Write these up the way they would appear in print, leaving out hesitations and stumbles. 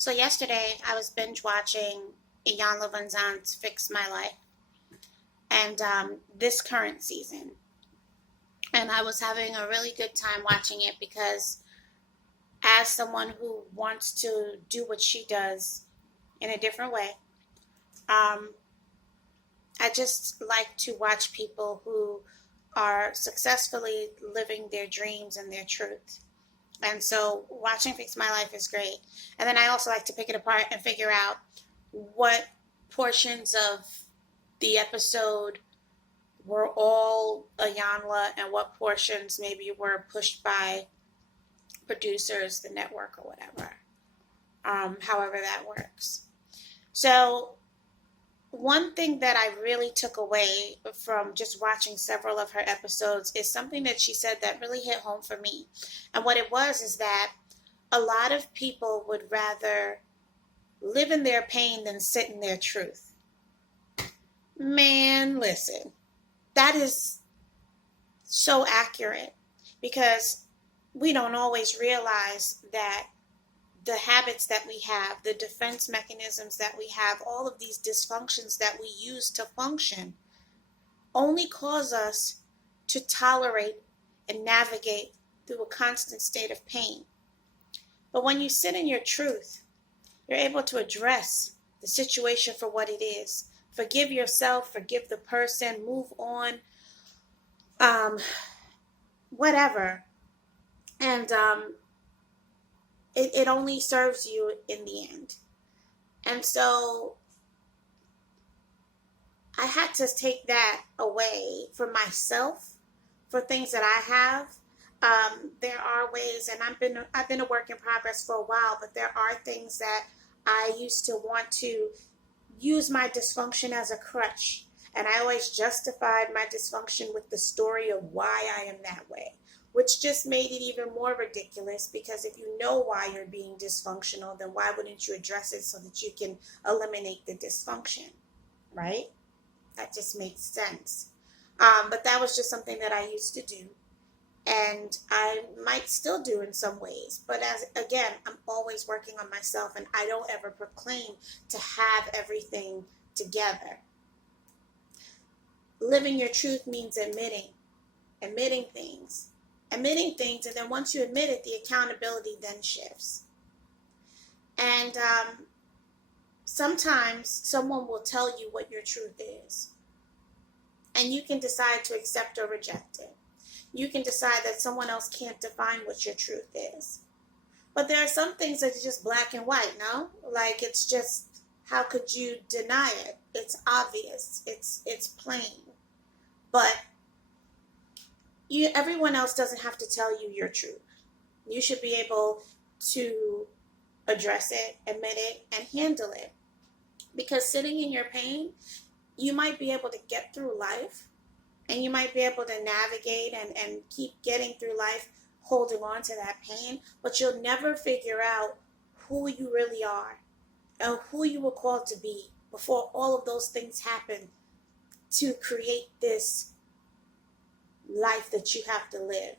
So yesterday I was binge watching Iyanla Vanzant's Fix My Life and this current season. And I was having a really good time watching it because as someone who wants to do what she does in a different way, um, I just like to watch people who are successfully living their dreams and their truth. And so watching Fix My Life is great. And then I also like to pick it apart and figure out what portions of the episode were all Ayanla and what portions maybe were pushed by producers, the network, or whatever. However that works. So one thing that I really took away from just watching several of her episodes is something that she said that really hit home for me. And what it was is that a lot of people would rather live in their pain than sit in their truth. Man, listen, that is so accurate because we don't always realize that the habits that we have, the defense mechanisms that we have, all of these dysfunctions that we use to function only cause us to tolerate and navigate through a constant state of pain. But when you sit in your truth, you're able to address the situation for what it is. Forgive yourself, forgive the person, move on, whatever. And it only serves you in the end. And so I had to take that away for myself, for things that I have. There are ways, and I've been a work in progress for a while, but there are things that I used to want to use my dysfunction as a crutch. And I always justified my dysfunction with the story of why I am that way, which just made it even more ridiculous because if you know why you're being dysfunctional, then why wouldn't you address it so that you can eliminate the dysfunction, right? That just makes sense. But that was just something that I used to do. And I might still do in some ways. But again, I'm always working on myself and I don't ever proclaim to have everything together. Living your truth means admitting things. And then once you admit it, the accountability then shifts. And sometimes someone will tell you what your truth is. And you can decide to accept or reject it. You can decide that someone else can't define what your truth is. But there are some things that are just black and white, no? Like it's just, how could you deny it? It's obvious. It's plain. But everyone else doesn't have to tell you your truth. You should be able to address it, admit it, and handle it. Because sitting in your pain, you might be able to get through life and you might be able to navigate and keep getting through life holding on to that pain, but you'll never figure out who you really are and who you were called to be before all of those things happen to create this life that you have to live.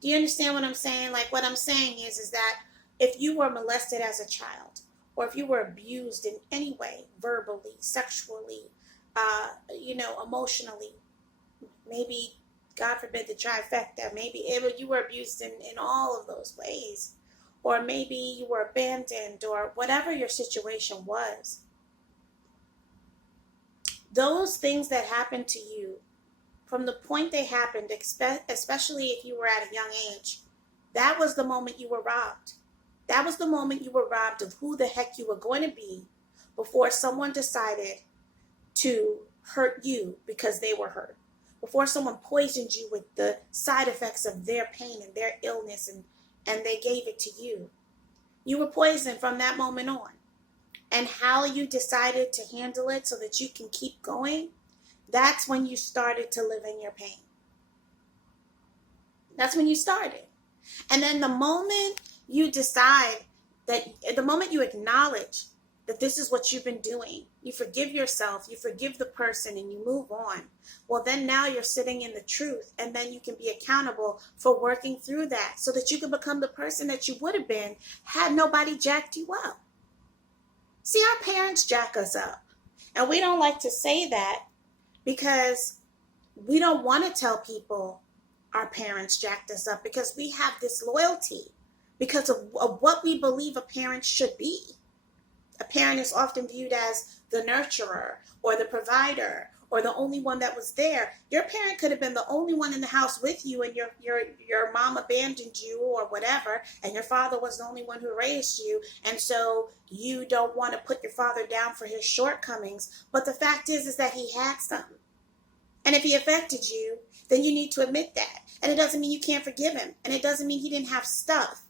Do you understand what I'm saying? Like what I'm saying is that if you were molested as a child, or if you were abused in any way, verbally, sexually, emotionally, maybe, God forbid, the trifecta, maybe you were abused in all of those ways, or maybe you were abandoned, or whatever your situation was. Those things that happened to you, from the point they happened, especially if you were at a young age, that was the moment you were robbed. That was the moment you were robbed of who the heck you were going to be before someone decided to hurt you because they were hurt. Before someone poisoned you with the side effects of their pain and their illness and they gave it to you. You were poisoned from that moment on. And how you decided to handle it so that you can keep going, that's when you started to live in your pain. That's when you started. And then the moment you acknowledge that this is what you've been doing. You forgive yourself, you forgive the person, and you move on. Well, then now you're sitting in the truth, and then you can be accountable for working through that so that you can become the person that you would have been had nobody jacked you up. See, our parents jack us up, and we don't like to say that because we don't want to tell people our parents jacked us up, because we have this loyalty because of what we believe a parent should be. A parent is often viewed as the nurturer or the provider or the only one that was there. Your parent could have been the only one in the house with you, and your mom abandoned you or whatever, and your father was the only one who raised you, and so you don't want to put your father down for his shortcomings. But the fact is that he had some. And if he affected you, then you need to admit that. And it doesn't mean you can't forgive him. And it doesn't mean he didn't have stuff.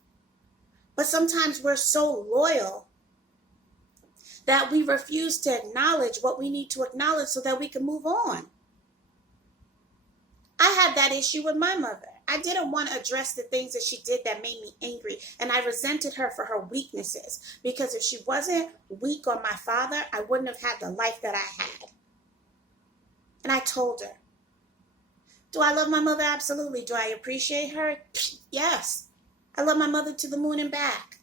But sometimes we're so loyal that we refuse to acknowledge what we need to acknowledge so that we can move on. I had that issue with my mother. I didn't want to address the things that she did that made me angry. And I resented her for her weaknesses. Because if she wasn't weak on my father, I wouldn't have had the life that I had. And I told her, do I love my mother? Absolutely. Do I appreciate her? Yes. I love my mother to the moon and back.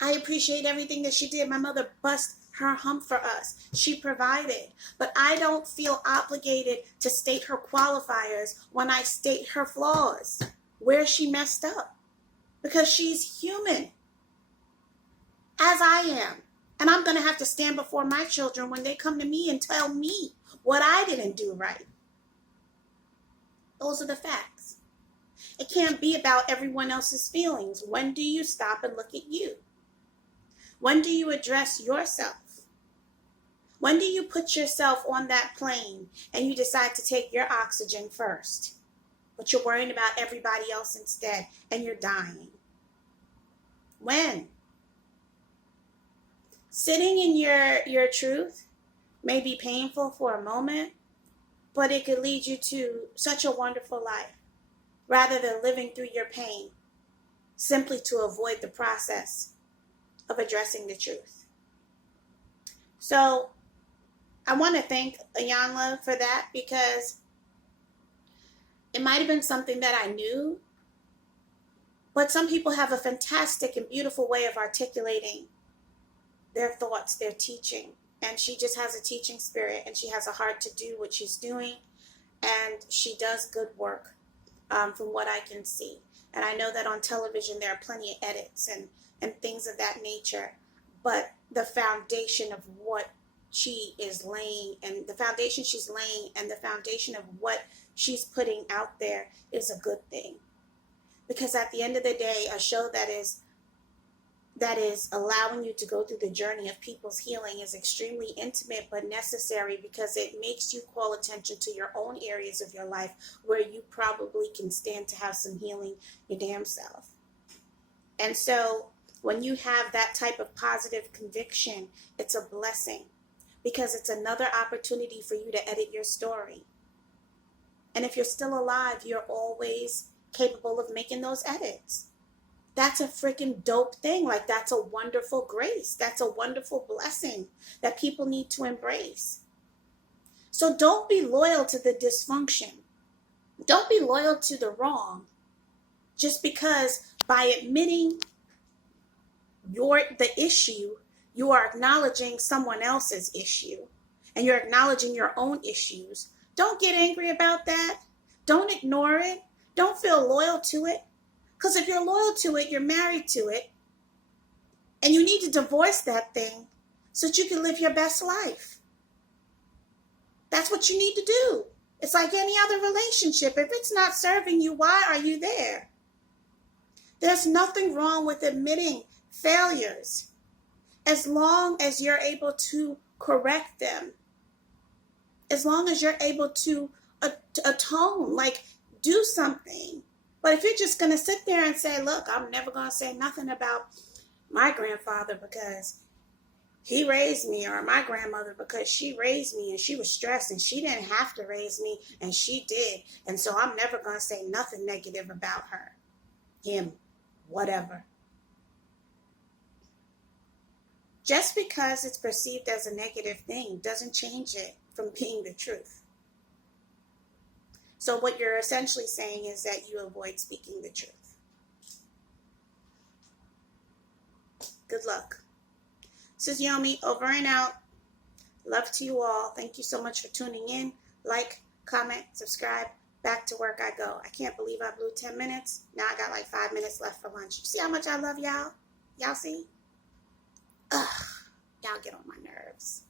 I appreciate everything that she did. My mother bust her hump for us. She provided. But I don't feel obligated to state her qualifiers when I state her flaws, where she messed up. Because she's human, as I am. And I'm going to have to stand before my children when they come to me and tell me what I didn't do right. Those are the facts. It can't be about everyone else's feelings. When do you stop and look at you? When do you address yourself? When do you put yourself on that plane and you decide to take your oxygen first, but you're worrying about everybody else instead and you're dying? When? Sitting in your truth may be painful for a moment, but it could lead you to such a wonderful life rather than living through your pain simply to avoid the process of addressing the truth. So I want to thank Iyanla for that, because it might have been something that I knew, but some people have a fantastic and beautiful way of articulating their thoughts, their teaching. And she just has a teaching spirit, and she has a heart to do what she's doing, and she does good work from what I can see. And I know that on television there are plenty of edits and things of that nature, but the foundation of what she is laying, and the foundation she's laying, and the foundation of what she's putting out there is a good thing. Because at the end of the day, a show that is allowing you to go through the journey of people's healing is extremely intimate but necessary, because it makes you call attention to your own areas of your life where you probably can stand to have some healing your damn self. And so when you have that type of positive conviction, it's a blessing, because it's another opportunity for you to edit your story. And if you're still alive, you're always capable of making those edits. That's a freaking dope thing. Like, that's a wonderful grace. That's a wonderful blessing that people need to embrace. So don't be loyal to the dysfunction. Don't be loyal to the wrong just because by admitting the issue, you are acknowledging someone else's issue and you're acknowledging your own issues. Don't get angry about that. Don't ignore it. Don't feel loyal to it. Because if you're loyal to it, you're married to it. And you need to divorce that thing so that you can live your best life. That's what you need to do. It's like any other relationship. If it's not serving you, why are you there? There's nothing wrong with admitting failures as long as you're able to correct them. As long as you're able to atone, like do something. But if you're just going to sit there and say, look, I'm never going to say nothing about my grandfather because he raised me, or my grandmother because she raised me and she was stressed and she didn't have to raise me and she did. And so I'm never going to say nothing negative about her, him, whatever. Just because it's perceived as a negative thing doesn't change it from being the truth. So what you're essentially saying is that you avoid speaking the truth. Good luck. This is Yomi, over and out. Love to you all. Thank you so much for tuning in. Like, comment, subscribe. Back to work I go. I can't believe I blew 10 minutes. Now I got like 5 minutes left for lunch. You see how much I love y'all? Y'all see? Ugh, y'all get on my nerves.